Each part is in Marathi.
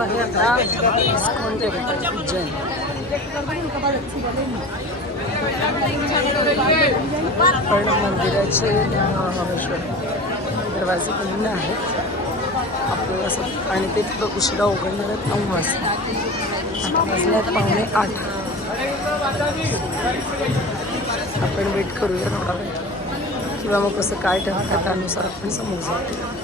आहे आता इस्कॉन टेम्पल उज्जैन. पण मंदिराचे दरवाजे बंद आहेत आपल्याला असं, आणि ते थोडं उशिरा उघडणार आहेत 9 वाजता. आता वाजल्यात 7:45. आपण वेट करूया थोडा वेळ, किंवा मग कसं काय ठरवतं त्यानुसार आपण समोर जातो.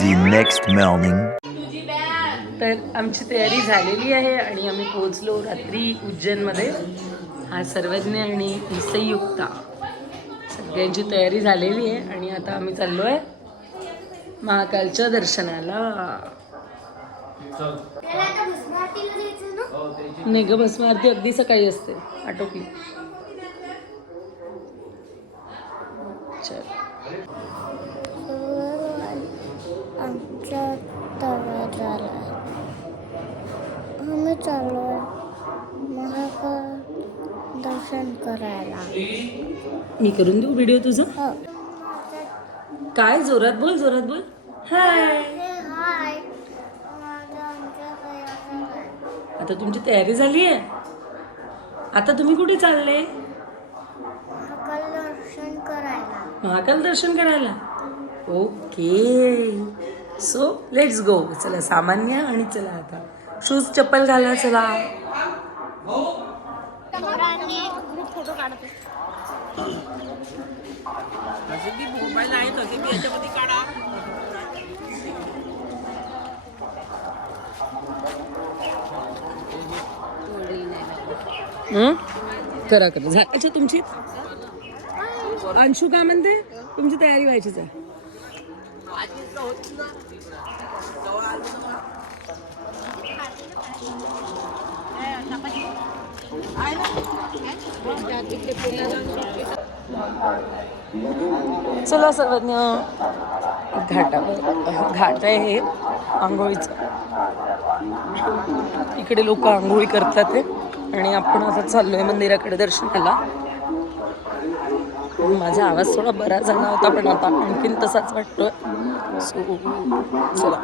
The next morning. तर आमची तयारी झालेली आहे आणि आम्ही पोहोचलो रात्री उज्जैनमध्ये. हा सर्वज्ञ आणि संयुक्ता सगळ्यांची तयारी झालेली आहे आणि आता आम्ही चाललो आहे महाकालच्या दर्शनाला. नाही ग, भस्म आरती अगदी सकाळी असते, आटोपली. चल आमच्या तयार झाला. आम्ही चाललो महाकाल दर्शन करायला. मी करून देऊ व्हिडिओ तुझा? हो. काय? जोरात बोल, जोरात बोल. हाय. हाय. आता तुमची तयारी झाली आहे. आता तुम्ही कुठे चालले? महाकाल दर्शन करायला. महाकाल दर्शन करायला. Okay, so let's go. चला सामान्य आणि चला आता शूज चप्पल घाला. चला. फोटो काढते. मोबाईल आहे तसे मी याच्यामध्ये काढा. करा करा. अच्छा तुमची अंशू का म्हणते? तुमची तयारी व्हायचीच आहे. चला सर्वज्ञ. घाट आहे हे आंघोळीचं. इकडे लोक आंघोळी करतात ते आणि आपण आता चाललोय मंदिराकडे दर्शनाला. माझा आवाज थोडा बरा झाला होता पण आता आणखीन तसाच वाटतोय. सो चला.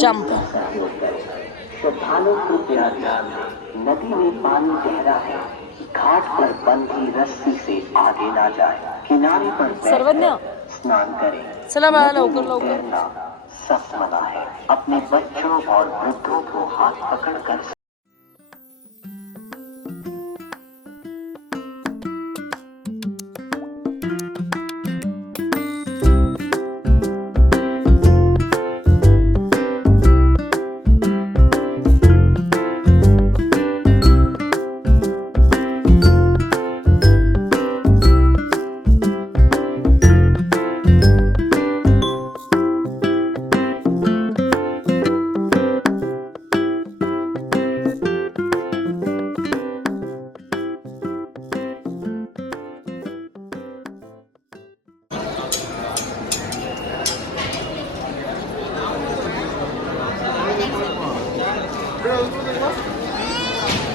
जंप. श्रद्धालुओं को प्यार नदी में पानी गहरा है, घाट पर बंधी रस्सी से आगे ना जाए, किनारे पर सर्वज्ञ स्नान करें. चला बाळा, लवकर लवकर. सख्त मना है. अपने बच्चों और वृद्धों को हाथ पकड़कर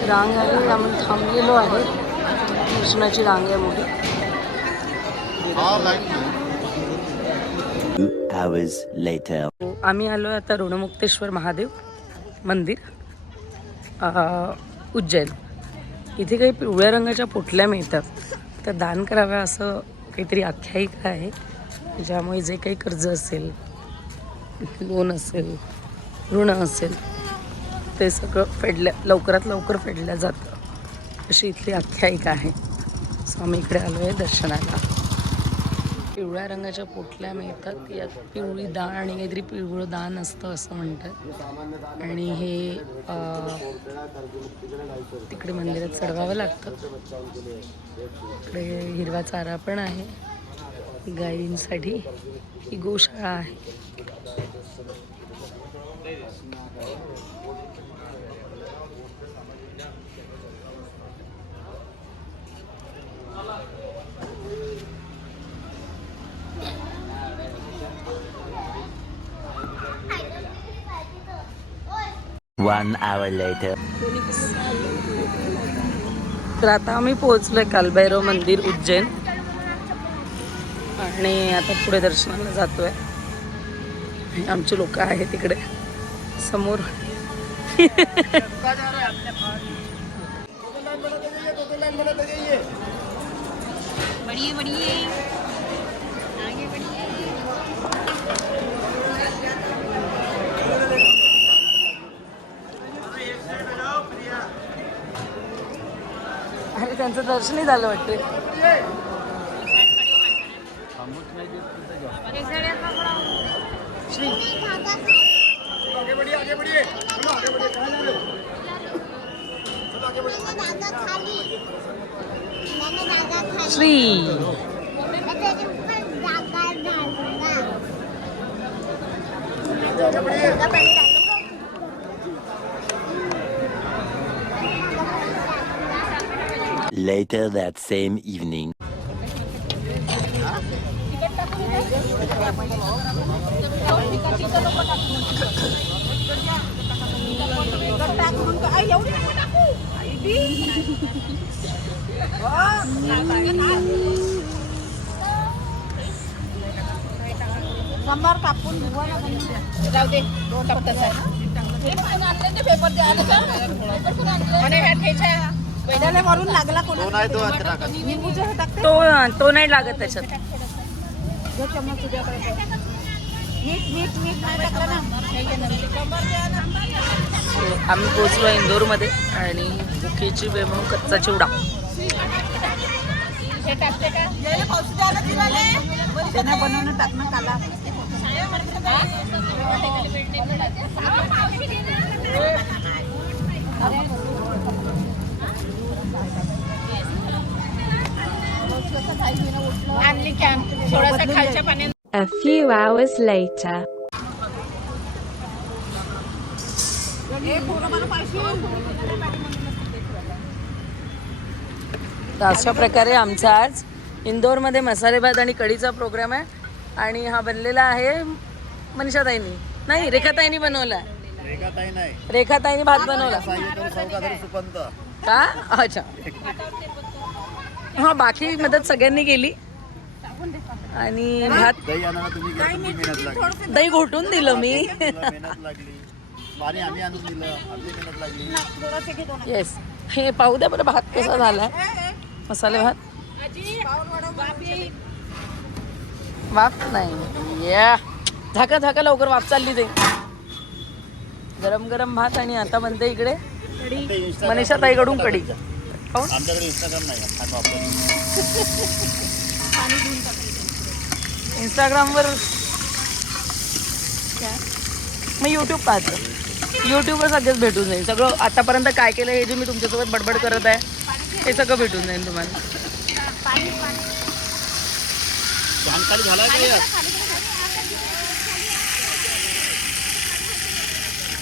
रांग आहे. आम्ही थांबलेलो आहे. कृष्णाची रांग आहे मोठी. 2 hours later. आम्ही आलो आता ऋणमुक्तेश्वर महादेव मंदिर उज्जैन. इथे काही पिवळ्या रंगाच्या पोटल्या मिळतात, त्या दान कराव्या असं काहीतरी आख्यायिका आहे. ज्यामुळे जे काही कर्ज असेल, लोन असेल, ऋण असेल, ते सगळं लवकरात लवकर फेडलं जातं, अशी इथली आख्यायिका आहे. सो आम्ही इकडे आलो आहे दर्शनाला. पिवळ्या रंगाच्या पोटल्या मिळतात. यात पिवळी डाळ आणि काहीतरी पिवळं दाण असतं असं म्हणतात. आणि हे तिकडे मंदिरात चढवावं लागतं. इकडे हिरवा चारा पण आहे गायींसाठी. ही गोशाळा आहे. One hour later. तर आता आम्ही पोहोचलोय कालभैरव मंदिर उज्जैन आणि आता पुढे दर्शनाला जातोय. आणि आमचे लोक आहेत तिकडे समोर. अरे त्यांचं दर्शनही झालं वाटतं. Shri Shri Later that same evening. Sambar कापून जाऊ दे. वरून लागला कोण तो नाही लागत त्याच्यात. आम्ही पोहोचलो इंदोरमध्ये आणि बुकेची बेमणून कच्चा चिवडा. बनवून टाकणं काला. A few hours later. तर अशा प्रकारे आमचा आज इंदोरमध्ये मसाले भात आणि कढीचा प्रोग्राम आहे. आणि हा बनलेला आहे मनीषाताईंनी नाही रेखाताईंनी बनवला. रेखाताईंनी भात बनवला का? अच्छा. हा बाकी मदत सगळ्यांनी केली. आणि भात दही घोटून दिलं मी. येस. हे पाहू द्या बरं भात कसा झालाय. मसाले भात वाफ नाही. या झाका झाका लवकर वाफ चालली ते. गरम गरम भात. आणि आता म्हणते इकडे मनीषा ताईकडून कढी. इंस्टाग्रामवर मग यूट्यूब पाहतो. यूट्यूबवर सगळंच भेटून जाईल. सगळं आतापर्यंत काय केलं हे जे मी तुमच्यासोबत बडबड करत आहे हे सगळं भेटून जाईल तुम्हाला.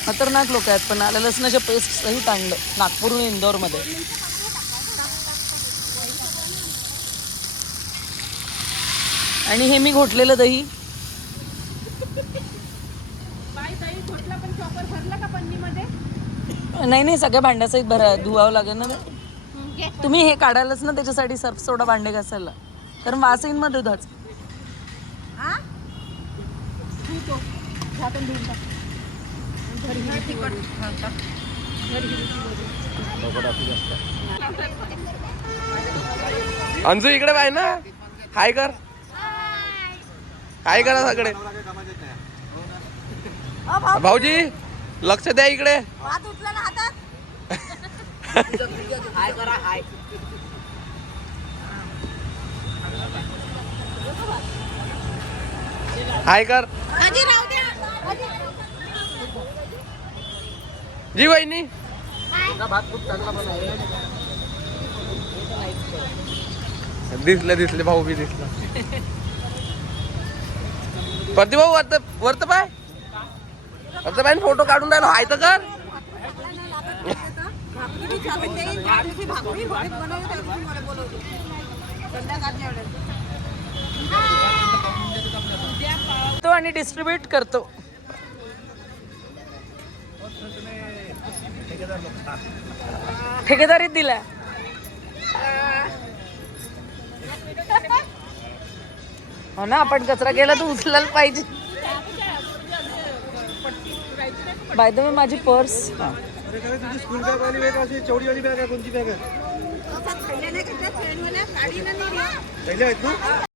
खतरनाक लोक आहेत. पण आलं लसणाच्या पेस्ट सहित आणलं नागपूरहून इंदोरमध्ये. आणि हे मी घोटलेलं दही. नाही नाही सगळ्या भांड्यासहित धुवावं लागेल ना. तुम्ही हे काढायलाच ना त्याच्यासाठी सर्फ सोडा भांडे घासायला. कारण वास येईन मग दुधाच. अंजू इकडे पाय ना. हाय कर. काय करा सगळे. भाऊजी लक्ष द्या इकडे. हाय करा हाय. हाय कर आजी राहू द्या जी वहिनी दिसले भाऊ बी दिसला प्रति भाऊ वरत पाय फोटो काढून राहिलो हाय तर कर तो आणि डिस्ट्रीब्यूट करतो. ठेकेदारीत दिला. हो ना, आपण कचरा केला तर उचलायला पाहिजे. बाय द वे माझी पर्स स्कूल बॅग वाली बॅग अशी चौडी वाली बॅग आहे कोणती बॅग आहे? थैल्या नाही घेतल्या, ट्रेनवाल्या गाडी नाही नेली. थैल्या आहेत ना?